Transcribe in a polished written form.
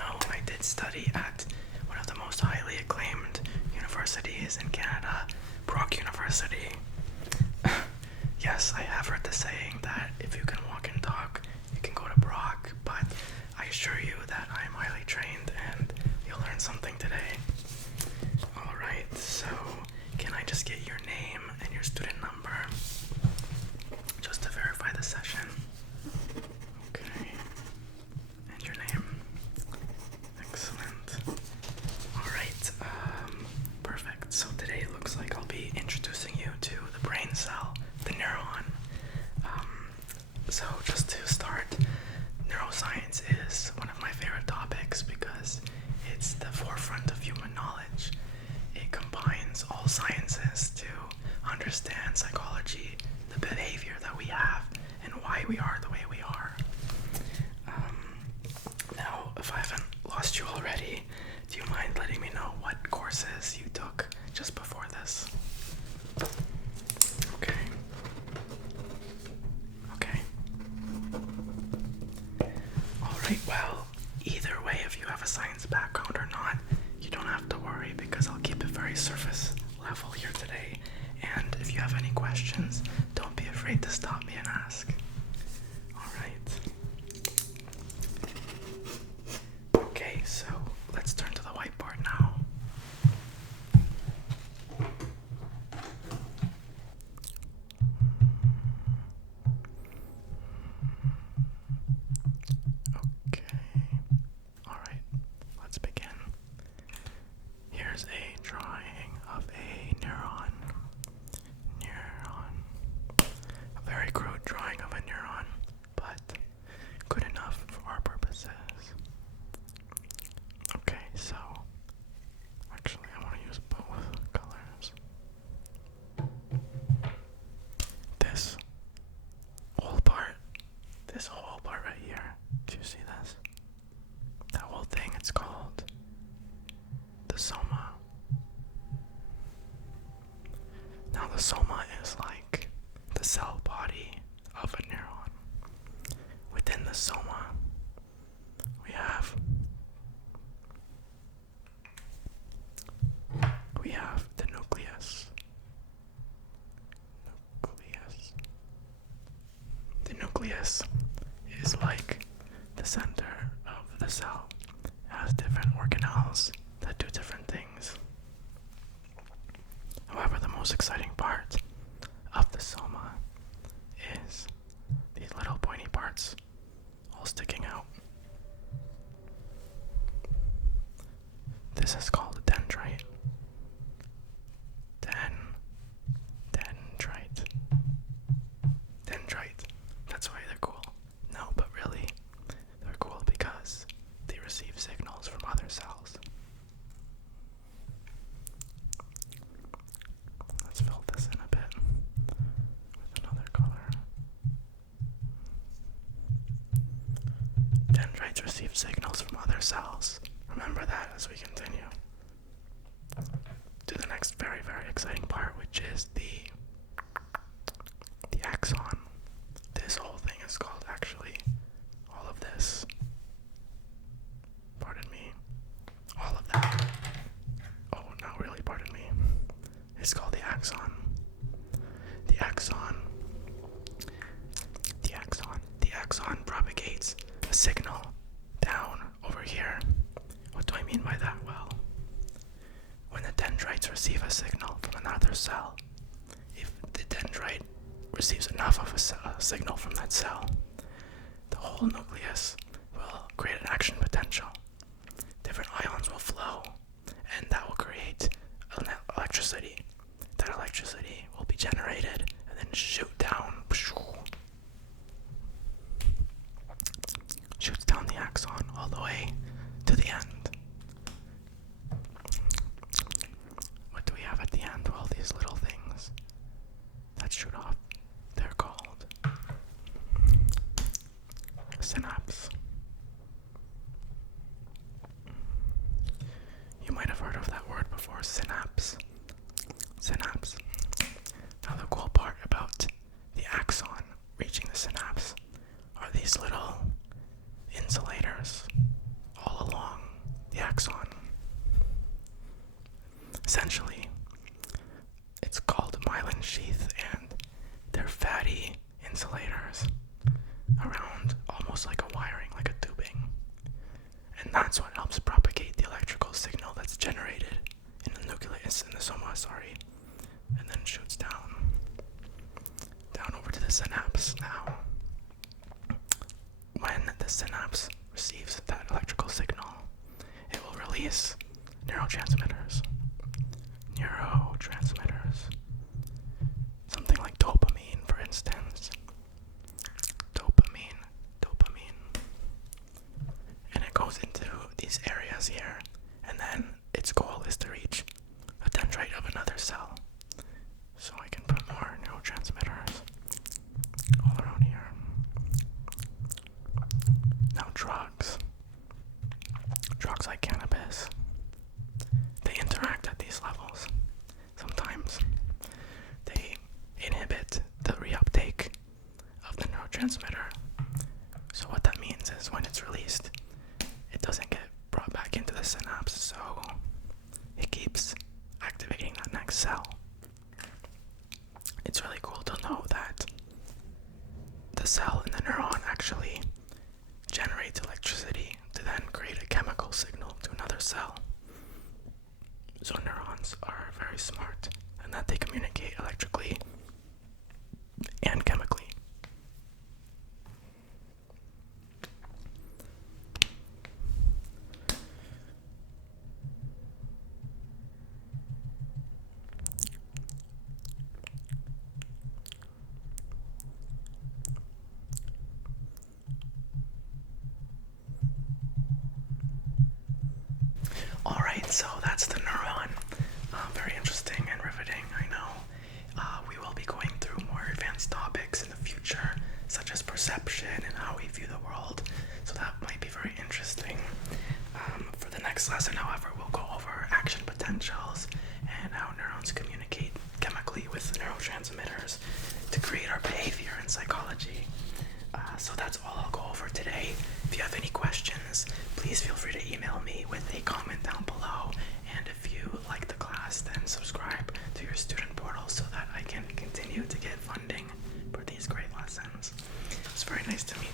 know, I did study at one of the most highly acclaimed universities in Canada, Brock University. Yes, I have heard the saying that if you can walk and talk, you can go to Brock, but I assure you that I'm highly trained and you'll learn something today. Alright, so can I just get your name and your student number just to verify the session? Okay, and your name. Excellent. Alright, perfect. So today it looks like I'll be introducing you to the brain cell, the neuron. So just to start, neuroscience is one of my favorite topics because it's the forefront of human knowledge. It combines all sciences to understand psychology, the behavior that we have, and why we are the way we are. Now, if I haven't lost you already, do you mind letting me know what courses you took just before this? Okay. Alright, well, either way, if you have a science background or not, you don't have to worry because I'll keep it very surface level here today. And if you have any questions, don't be afraid to stop me and ask. Alright. Okay, so let's turn to the whiteboard now. Okay. Alright, let's begin. Here's a drawing of a neuron. A very crude drawing of a neuron, but good enough for our purposes. Okay, so actually I want to use both colors. This whole part right here, do you see this? That whole thing, it's called the soma. Now the soma is like the cell body of a neuron. Within the soma, we have the nucleus. The nucleus is like the center of the cell. It has different organelles that do different things. However, the most exciting part of the soma is these little pointy parts all sticking out. This is called a dendrite. Dendrite. That's why they're cool. No, but really, they're cool because they receive signals from other cells. Let's fill this in a bit with another color. Dendrites receive signals from other cells. Remember that as we continue to the next very, very exciting part, which is the axon. This whole thing is called, actually, all of this, pardon me, all of that, oh, not really, pardon me, it's called the axon. The axon propagates a signal down over here. What do I mean by that? Well, when the dendrites receive a signal from another cell, if the dendrite receives enough of a signal from that cell, the whole nucleus will create an action potential. Different ions will flow, and that will create electricity. That electricity will be generated and then shoots down the axon all the way to the end. What do we have at the end? Well, these little things that shoot off, they're called synapse. You might have heard of that word before, synapse. Now the cool part about the axon reaching the synapse are these little insulators all along And that's what helps propagate the electrical signal that's generated in the nucleus, in the soma, and then shoots down over to the synapse. Now, when the synapse receives that electrical signal, it will release neurotransmitters. Something like dopamine, for instance. Dopamine. And it goes into these areas here, and then its goal is to reach a dendrite of another cell. So I can put more neurotransmitters all around here. Now drugs like cannabis, they interact at these levels. Sometimes they inhibit the reuptake of the neurotransmitter. So what that means is when it's released, it doesn't get brought back into the synapse, so it keeps activating that next cell. It's really cool to know that the cell in the neuron actually generates electricity to then create a chemical signal to another cell. So neurons are very smart, and that they communicate electrically and chemically. Alright, so that's the neuron. Very interesting and riveting, I know. We will be going through more advanced topics in the future, such as perception and how we view the world, so that might be very interesting. For the next lesson, however, we'll go over action potentials and how neurons communicate chemically with neurotransmitters to create our behavior in psychology. So that's all I'll go over today. If you have any questions, please feel free to email me with a comment down below. And if you like the class, then subscribe to your student portal so that I can continue to get funding for these great lessons. It's very nice to meet